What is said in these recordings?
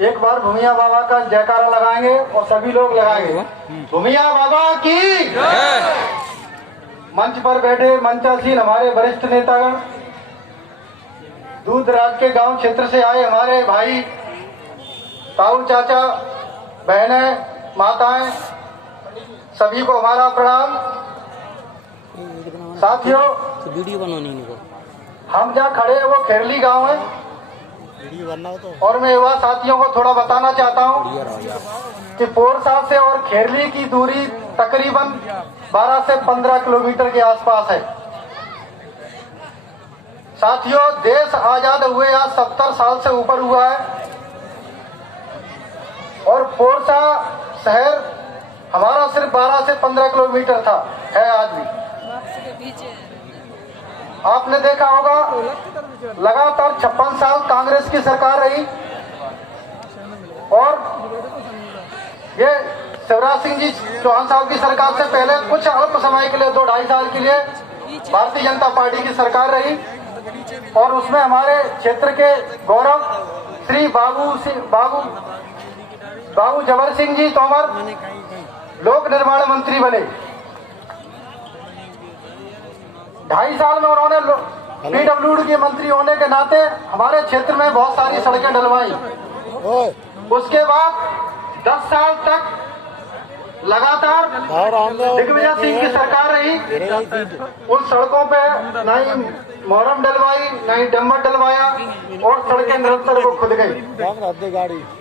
एक बार भूमिया बाबा का जयकारा लगाएंगे और सभी लोग लगाएंगे। भूमिया बाबा की मंच पर बैठे मंचासीन हमारे वरिष्ठ नेतागण, दूर दराज के गांव क्षेत्र से आए हमारे भाई, ताऊ चाचा, बहनें, माताएं, सभी को हमारा प्रणाम। साथियों, वीडियो बनानी इनको। हम जहाँ खड़े हैं वो खेरली गांव है और मैं युवा साथियों को थोड़ा बताना चाहता हूँ कि पोरसा से और खेरली की दूरी तकरीबन 12 से 15 किलोमीटर के आसपास है। साथियों, देश आजाद हुए आज 70 साल से ऊपर हुआ है और पोरसा शहर हमारा सिर्फ 12 से 15 किलोमीटर था, है आज भी। आपने देखा होगा लगातार 56 साल कांग्रेस की सरकार रही और ये शिवराज सिंह जी चौहान साहब की सरकार से पहले कुछ अल्प समय के लिए 2-2.5 साल के लिए भारतीय जनता पार्टी की सरकार रही और उसमें हमारे क्षेत्र के गौरव श्री बाबू जबर सिंह जी तोमर लोक निर्माण मंत्री बने। 2.5 साल में उन्होंने PWD के मंत्री होने के नाते हमारे क्षेत्र में बहुत सारी सड़कें डलवाई। उसके बाद 10 साल तक लगातार दिग्विजय सिंह की सरकार रही। उन सड़कों पे न ही मोहरम डलवाई, न ही डंबर डलवाया और सड़कें निरंतर वो खुद गई।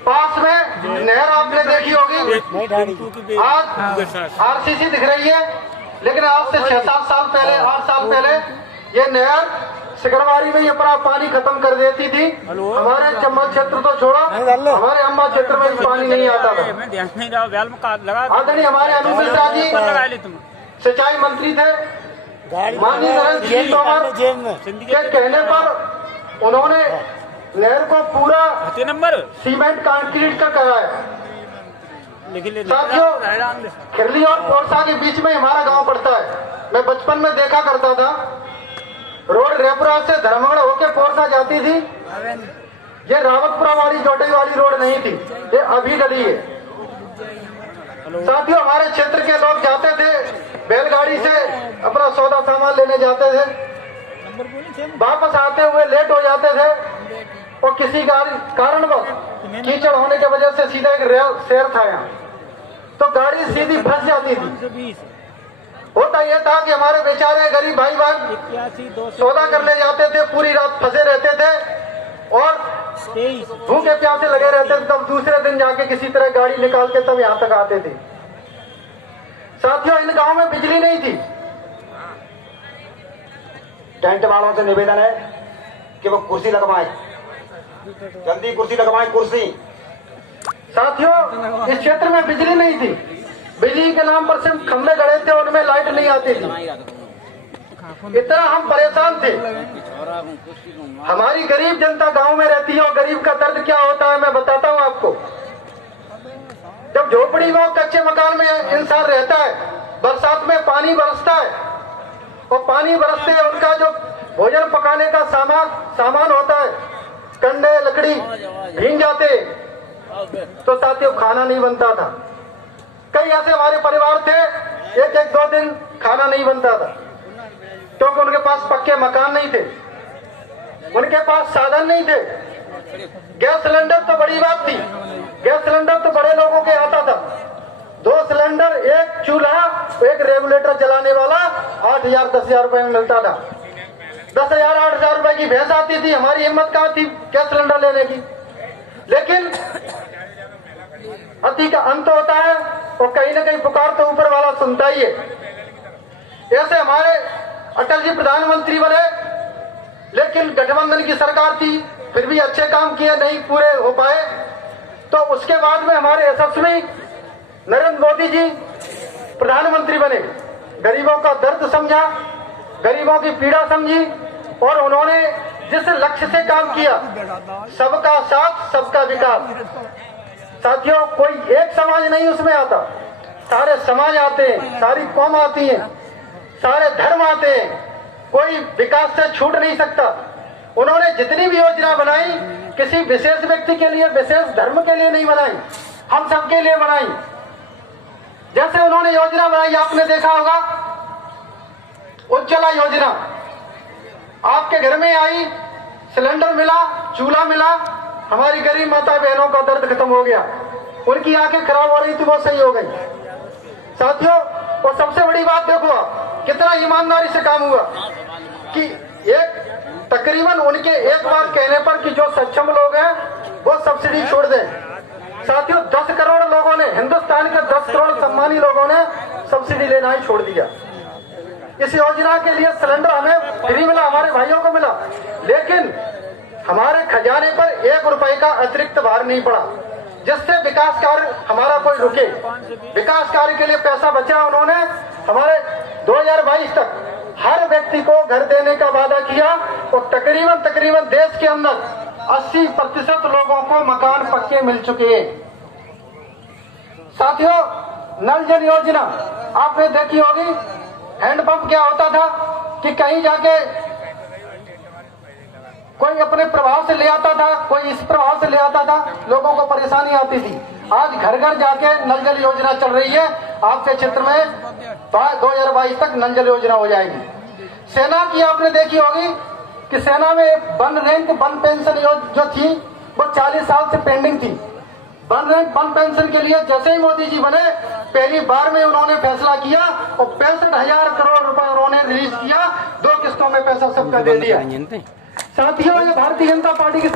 पास में नहर आपने देखी होगी, आज RCC दिख रही है, लेकिन आज से 6-7 साल पहले, 8 साल पहले ये नहर सिकरवारी में ये अपना पानी खत्म कर देती थी। हमारे चंबल क्षेत्र तो छोड़ो, हमारे अम्बा क्षेत्र में भी पानी नहीं आता था। आदरणीय हमारे अमित मिश्रा जी सिंचाई मंत्री थे, माननीय नरेंद्र सिंह तोमर के कहने पर उन्होंने नहर को पूरा सीमेंट कंक्रीट का कराया। साथियों, खिरली और पोरसा के बीच में हमारा गांव पड़ता है। मैं बचपन में देखा करता था, रोड रेपुरा से धर्मगढ़ होके पोरसा जाती थी। ये रावतपुरा वाली जोटई वाली रोड नहीं थी, ये अभी डली है। साथियों, हमारे क्षेत्र के लोग जाते थे बैलगाड़ी से अपना सौदा सामान लेने जाते थे, वापस आते हुए लेट हो जाते थे और किसी कारणवश कीचड़ होने की वजह से सीधा एक शहर था यहाँ, तो गाड़ी सीधी फंस जाती थी। होता यह था कि हमारे बेचारे गरीब भाई बहन सौदा कर ले जाते थे, पूरी रात फंसे रहते थे और भूखे प्यासे लगे रहते थे, तब दूसरे दिन जाके किसी तरह गाड़ी निकाल के तब यहाँ तक आते थे। साथियों, इन गांव में बिजली नहीं थी। टेंट वालों से निवेदन है कि वो कुर्सी लगवाएं, जल्दी कुर्सी लगवाएं, कुर्सी। साथियों, इस क्षेत्र में बिजली नहीं थी, बिजली के नाम पर सिर्फ खंभे गड़े थे, उनमें लाइट नहीं आती थी। इतना हम परेशान थे। हमारी गरीब जनता गांव में रहती है और गरीब का दर्द क्या होता है मैं बताता हूं आपको। जब झोपड़ी में कच्चे मकान में इंसान रहता है, बरसात में पानी बरसता है और पानी बरसते उनका जो भोजन पकाने का सामान होता है, कंडे लकड़ी भीग जाते, तो साथियों खाना नहीं बनता था। कई ऐसे हमारे परिवार थे, 1-2 दिन खाना नहीं बनता था क्योंकि उनके पास पक्के मकान नहीं थे, उनके पास साधन नहीं थे। गैस सिलेंडर तो बड़ी बात थी, गैस सिलेंडर तो बड़े लोगों के आता था। 2 सिलेंडर, 1 चूल्हा, 1 रेगुलेटर चलाने वाला 8,000-10,000 रुपए में मिलता था। 10,000-8,000 रुपए की भैंस आती थी, हमारी हिम्मत कहाँ थी गैस सिलेंडर लेने की। लेकिन अति का अंत होता है और कहीं ना कहीं पुकार तो ऊपर वाला सुनता ही है। ऐसे हमारे अटल जी प्रधानमंत्री बने, लेकिन गठबंधन की सरकार थी, फिर भी अच्छे काम किए, नहीं पूरे हो पाए। तो उसके बाद में हमारे यशस्वी नरेंद्र मोदी जी प्रधानमंत्री बने, गरीबों का दर्द समझा, गरीबों की पीड़ा समझी और उन्होंने जिस लक्ष्य से काम किया, सबका साथ सबका विकास। साथियों, कोई एक समाज नहीं उसमें आता, सारे समाज आते हैं, सारी कौम आती है, सारे धर्म आते हैं, कोई विकास से छूट नहीं सकता। उन्होंने जितनी भी योजना बनाई किसी विशेष व्यक्ति के लिए, विशेष धर्म के लिए नहीं बनाई, हम सबके लिए बनाई। जैसे उन्होंने योजना बनाई, आपने देखा होगा उज्ज्वला योजना, आपके घर में आई, सिलेंडर मिला, चूल्हा मिला, हमारी गरीब माता बहनों का दर्द खत्म हो गया, उनकी आंखें खराब हो रही थी वो सही हो गई। साथियों, और सबसे बड़ी बात देखो आप कितना ईमानदारी से काम हुआ कि एक तकरीबन उनके एक बार कहने पर कि जो सक्षम लोग हैं वो सब्सिडी छोड़ दें। साथियों, 10 करोड़ लोगों ने, हिंदुस्तान के 10 करोड़ सम्मानी लोगों ने सब्सिडी लेना ही छोड़ दिया। इस योजना के लिए सिलेंडर हमें फ्री मिला, हमारे भाइयों को मिला, लेकिन हमारे खजाने पर 1 रुपए का अतिरिक्त भार नहीं पड़ा, जिससे विकास कार्य हमारा कोई रुके। विकास कार्य के लिए पैसा बचा। उन्होंने हमारे 2022 तक हर व्यक्ति को घर देने का वादा किया और तकरीबन देश के अंदर 80% लोगों को मकान पक्के मिल चुके हैं। साथियों, नल जल योजना आपने देखी होगी। हैंडपंप क्या होता था कि कहीं जाके कोई अपने प्रभाव से ले आता था, कोई इस प्रभाव से ले आता था, लोगों को परेशानी आती थी। आज घर घर जाके नल जल योजना चल रही है। आपके क्षेत्र में 2022 तक नल जल योजना हो जाएगी। सेना की आपने देखी होगी कि सेना में वन रैंक वन पेंशन जो थी वो 40 साल से पेंडिंग थी। वन रैंक वन पेंशन के लिए जैसे ही मोदी जी बने, पहली बार में उन्होंने फैसला किया और 65,000 करोड़ रुपए उन्होंने रिलीज किया। 2 किस्तों में पैसा सबका दे दिया। साथियों, ये भारतीय जनता पार्टी की